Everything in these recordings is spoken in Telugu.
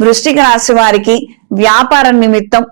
వృష్టిక రాశి వారికి వ్యాపార నిమిత్తం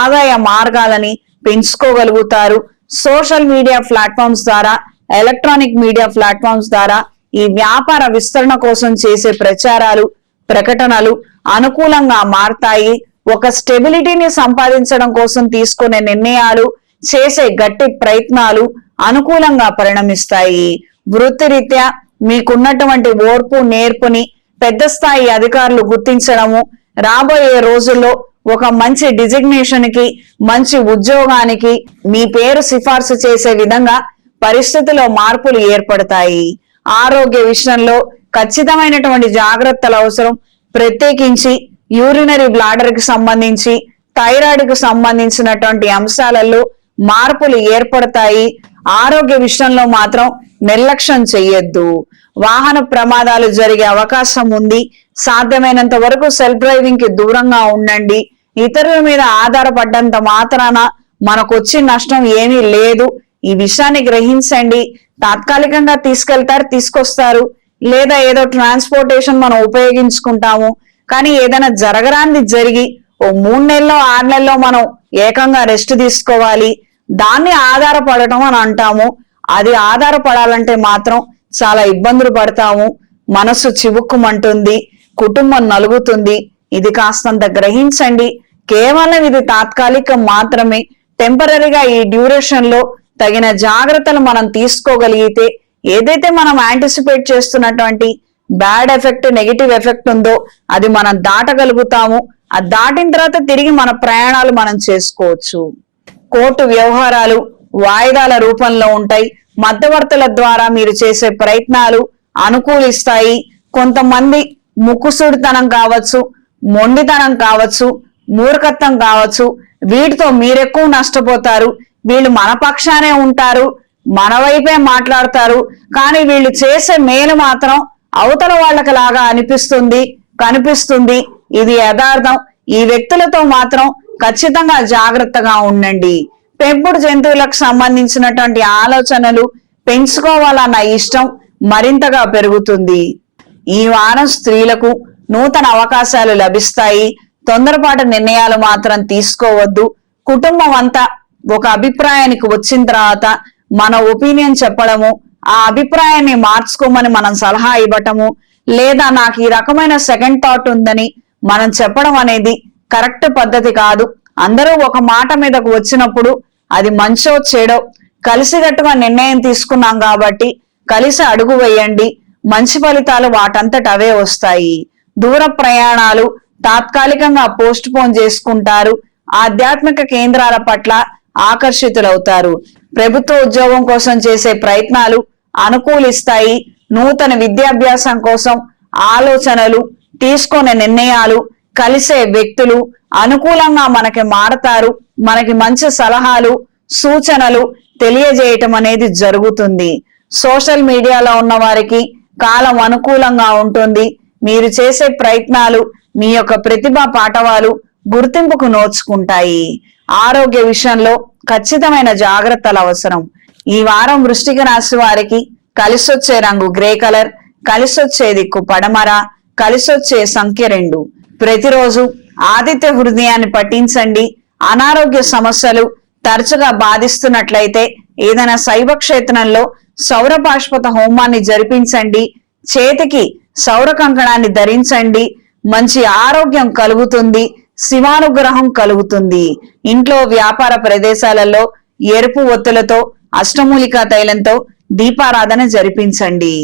ఆదాయ మార్గాలని పెంచుకోగలుగుతారు. సోషల్ మీడియా ప్లాట్ఫామ్స్ ద్వారా ఎలక్ట్రానిక్ మీడియా ప్లాట్ఫామ్స్ ద్వారా ఈ వ్యాపార విస్తరణ కోసం చేసే ప్రచారాలు ప్రకటనలు అనుకూలంగా మారతాయి. ఒక స్టెబిలిటీని సంపాదించడం కోసం తీసుకునే నిర్ణయాలు చేసే గట్టి ప్రయత్నాలు అనుకూలంగా పరిణమిస్తాయి. వృత్తిరీత్యా మీకున్నటువంటి ఓర్పు నేర్పుని పెద్ద స్థాయి అధికారులు గుర్తించడము రాబోయే రోజుల్లో ఒక మంచి డిజిగ్నేషన్కి మంచి ఉద్యోగానికి మీ పేరు సిఫార్సు చేసే విధంగా పరిస్థితిలో మార్పులు ఏర్పడతాయి. ఆరోగ్య విషయంలో ఖచ్చితమైనటువంటి జాగ్రత్తలు అవసరం. ప్రత్యేకించి యూరినరీ బ్లాడర్కి సంబంధించి థైరాయిడ్కు సంబంధించినటువంటి అంశాలలో మార్పులు ఏర్పడతాయి. ఆరోగ్య విషయంలో మాత్రం నిర్లక్ష్యం చెయ్యొద్దు. వాహన ప్రమాదాలు జరిగే అవకాశం ఉంది. సాధ్యమైనంత వరకు సెల్ఫ్ డ్రైవింగ్కి దూరంగా ఉండండి. ఇతరుల మీద ఆధారపడ్డంత మాత్రాన మనకు వచ్చే నష్టం ఏమీ లేదు. ఈ విషయాన్ని గ్రహించండి. తాత్కాలికంగా తీసుకెళ్తారు తీసుకొస్తారు. లేదా ఏదో ట్రాన్స్పోర్టేషన్ మనం ఉపయోగించుకుంటాము. కానీ ఏదైనా జరగరాంది జరిగి ఓ మూడు నెలల్లో ఆరు నెలలో మనం ఏకంగా రెస్ట్ తీసుకోవాలి. దాన్ని ఆధారపడటం అని అంటాము. అది ఆధారపడాలంటే మాత్రం చాలా ఇబ్బందులు పడతాము. మనసు చివుక్కుమంటుంది. కుటుంబం నలుగుతుంది. ఇది కాస్తంత గ్రహించండి. కేవలం ఇది తాత్కాలికం మాత్రమే. టెంపరీగా ఈ డ్యూరేషన్లో తగిన జాగ్రత్తలు మనం తీసుకోగలిగితే ఏదైతే మనం యాంటిసిపేట్ చేస్తున్నటువంటి బ్యాడ్ ఎఫెక్ట్ నెగిటివ్ ఎఫెక్ట్ ఉందో అది మనం దాటగలుగుతాము. అది దాటిన తర్వాత తిరిగి మన ప్రయాణాలు మనం చేసుకోవచ్చు. కోర్టు వ్యవహారాలు వాయిదాల రూపంలో ఉంటాయి. మధ్యవర్తుల ద్వారా మీరు చేసే ప్రయత్నాలు అనుకూలిస్తాయి. కొంతమంది ముక్కుసుడితనం కావచ్చు మొండితనం కావచ్చు మూర్ఖత్వం కావచ్చు వీటితో మీరెక్కువ నష్టపోతారు. వీళ్ళు మన పక్షానే ఉంటారు మన వైపే మాట్లాడతారు కానీ వీళ్ళు చేసే మేలు మాత్రం అవతల వాళ్ళకి లాగా అనిపిస్తుంది కనిపిస్తుంది. ఇది యథార్థం. ఈ వ్యక్తులతో మాత్రం ఖచ్చితంగా జాగ్రత్తగా ఉండండి. పెంపుడు జంతువులకు సంబంధించినటువంటి ఆలోచనలు పెంచుకోవాలన్న ఇష్టం మరింతగా పెరుగుతుంది. ఈ వారం స్త్రీలకు నూతన అవకాశాలు లభిస్తాయి. తొందరపాటు నిర్ణయాలు మాత్రం తీసుకోవద్దు. కుటుంబం అంతా ఒక అభిప్రాయానికి వచ్చిన తర్వాత మన ఒపీనియన్ చెప్పడము ఆ అభిప్రాయాన్ని మార్చుకోమని మనం సలహా ఇవ్వటము లేదా నాకు ఈ రకమైన సెకండ్ థాట్ ఉందని మనం చెప్పడం అనేది కరెక్ట్ పద్ధతి కాదు. అందరూ ఒక మాట మీదకు వచ్చినప్పుడు అది మంచో చెడో కలిసికట్టుగా నిర్ణయం తీసుకున్నాం కాబట్టి కలిసి అడుగు వేయండి. మంచి ఫలితాలు వాటంతట అవే వస్తాయి. దూర ప్రయాణాలు తాత్కాలికంగా పోస్ట్ పోన్ చేసుకుంటారు. ఆధ్యాత్మిక కేంద్రాల పట్ల ఆకర్షితులవుతారు. ప్రభుత్వ ఉద్యోగం కోసం చేసే ప్రయత్నాలు అనుకూలిస్తాయి. నూతన విద్యాభ్యాసం కోసం ఆలోచనలు తీసుకునే నిర్ణయాలు కలిసే వ్యక్తులు అనుకూలంగా మనకి మారతారు. మనకి మంచి సలహాలు సూచనలు తెలియజేయటం అనేది జరుగుతుంది. సోషల్ మీడియాలో ఉన్న వారికి కాలం అనుకూలంగా ఉంటుంది. మీరు చేసే ప్రయత్నాలు మీ యొక్క ప్రతిభ పాఠవాలు గుర్తింపుకు నోచుకుంటాయి. ఆరోగ్య విషయంలో ఖచ్చితమైన జాగ్రత్తలు అవసరం. ఈ వారం వృష్టిక రాశి వారికి కలిసొచ్చే రంగు గ్రే కలర్ కలిసొచ్చే దిక్కు పడమర కలిసొచ్చే సంఖ్య రెండు. ప్రతిరోజు ఆదిత్య హృదయాన్ని పఠించండి. అనారోగ్య సమస్యలు తరచుగా బాధిస్తున్నట్లయితే ఏదైనా శైవ క్షేత్రంలో సౌర పాష్పత హోమాన్ని జరిపించండి చేతికి సౌర కంకణాన్ని ధరించండి మంచి ఆరోగ్యం కలుగుతుంది శివానుగ్రహం కలుగుతుంది. ఇంట్లో వ్యాపార ప్రదేశాలలో ఎరుపు ఒత్తులతో అష్టమూలికా తైలంతో దీపారాధన జరిపించండి.